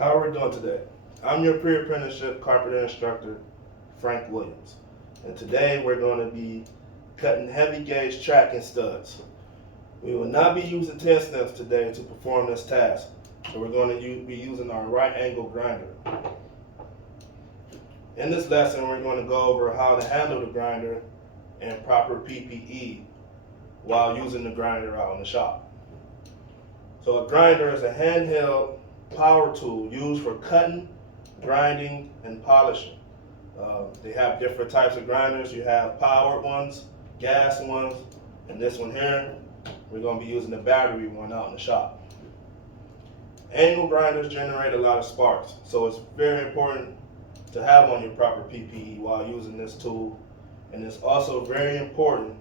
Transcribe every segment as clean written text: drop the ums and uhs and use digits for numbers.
How are we doing today? I'm your pre-apprenticeship carpenter instructor, Frank Williams. And today we're going to be cutting heavy gauge tracking studs. We will not be using 10 snips today to perform this task. So we're going to be using our right angle grinder. In this lesson, we're going to go over how to handle the grinder and proper PPE while using the grinder out in the shop. So a grinder is a handheld power tool used for cutting, grinding, and polishing. They have different types of grinders. You have powered ones, gas ones, and this one here, we're going to be using the battery one out in the shop. Angle grinders generate a lot of sparks, so it's very important to have on your proper PPE while using this tool. And it's also very important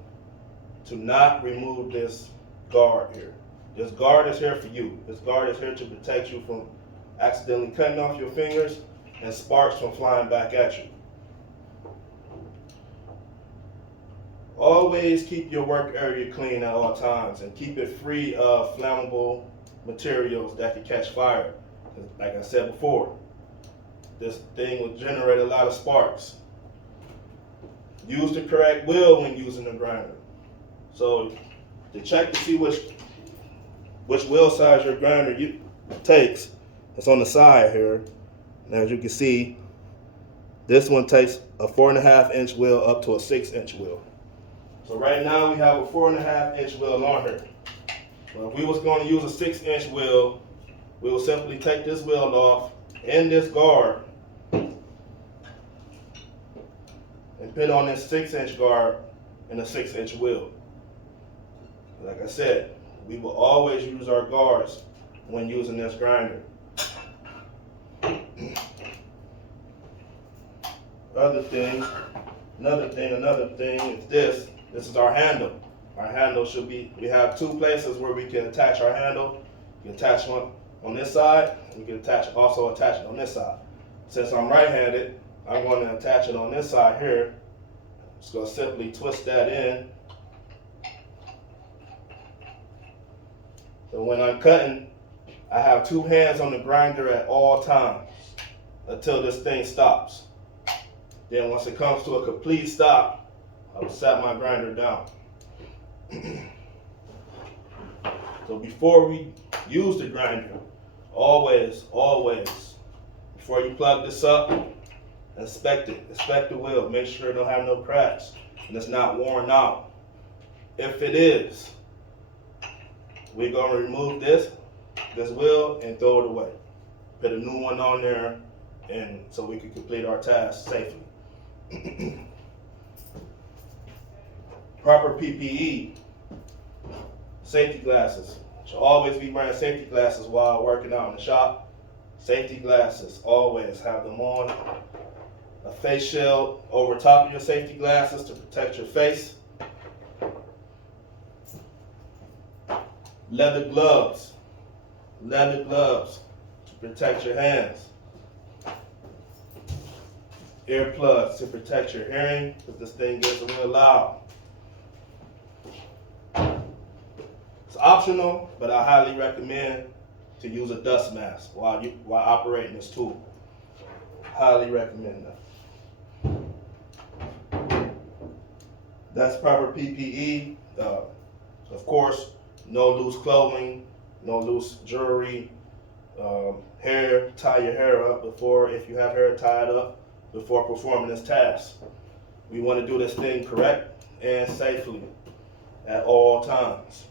to not remove this guard here. This guard is here for you. This guard is here to protect you from accidentally cutting off your fingers and sparks from flying back at you. Always keep your work area clean at all times and keep it free of flammable materials that can catch fire. Like I said before, this thing will generate a lot of sparks. Use the correct wheel when using the grinder. So to check to see which wheel size your grinder takes, it's on the side here. And as you can see, this one takes a 4.5-inch wheel up to a 6-inch wheel. So right now we have a 4.5-inch wheel on here. Well, if we was going to use a 6-inch wheel, we will simply take this wheel off and this guard and put on this 6-inch guard and a 6-inch wheel. Like I said, we will always use our guards when using this grinder. Another thing is this. This is our handle. Our handle should be, we have two places where we can attach our handle. You can attach one on this side, and you can also attach it on this side. Since I'm right-handed, I'm going to attach it on this side here. Just going to simply twist that in. So when I'm cutting, I have two hands on the grinder at all times until this thing stops. Then once it comes to a complete stop, I will set my grinder down. So before we use the grinder, always, before you plug this up, inspect it. Inspect the wheel. Make sure it don't have no cracks and it's not worn out. If it is, we're going to remove this wheel and throw it away. Put a new one on there, and so we can complete our task safely. Proper PPE. Safety glasses. Should always be wearing safety glasses while working out in the shop. Safety glasses, always have them on. A face shield over top of your safety glasses to protect your face. Leather gloves to protect your hands. Earplugs to protect your hearing, because this thing gets a little loud. It's optional, but I highly recommend to use a dust mask while operating this tool. Highly recommend that. That's proper PPE. Of course, no loose clothing, no loose jewelry, hair. Tie your hair up if you have hair tied up before performing this task. We want to do this thing correct and safely at all times.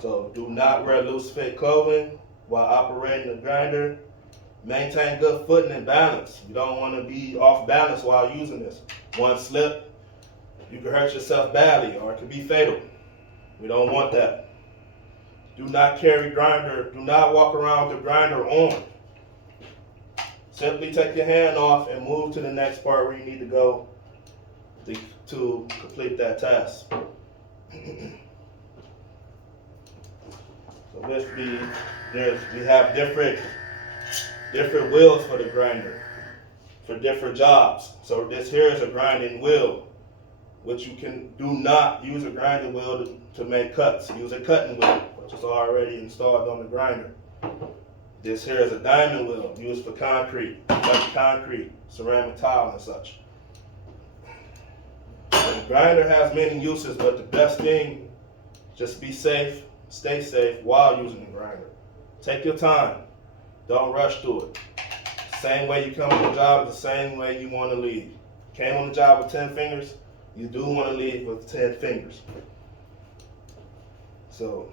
So do not wear loose fit clothing while operating the grinder. Maintain good footing and balance. You don't want to be off balance while using this. One slip, you can hurt yourself badly, or it could be fatal. We don't want that. Do not carry grinder. Do not walk around with the grinder on. Simply take your hand off and move to the next part where you need to go to complete that task. So we have different wheels for the grinder for different jobs. So this here is a grinding wheel, which you can do not use a grinding wheel to make cuts. Use a cutting wheel, which is already installed on the grinder. This here is a diamond wheel used for concrete, like concrete, ceramic tile and such. The grinder has many uses, but the best thing, just be safe, stay safe while using the grinder. Take your time. Don't rush through it. Same way you come on the job is the same way you want to leave. Came on the job with 10 fingers, you do want to leave with 10 fingers. So,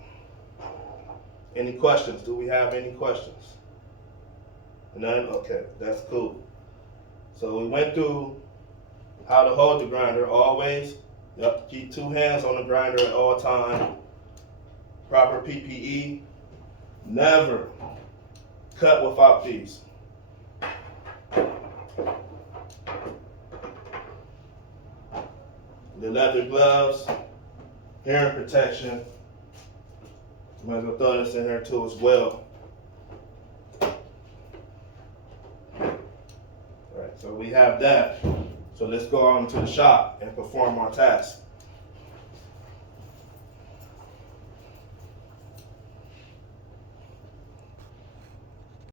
any questions? Do we have any questions? None? Okay, that's cool. So we went through how to hold the grinder always. Yep, keep 2 hands on the grinder at all times. Proper PPE. Never cut without these. The leather gloves, hearing protection. Might as well throw this in there too as well. Alright, so we have that. So let's go on to the shop and perform our task.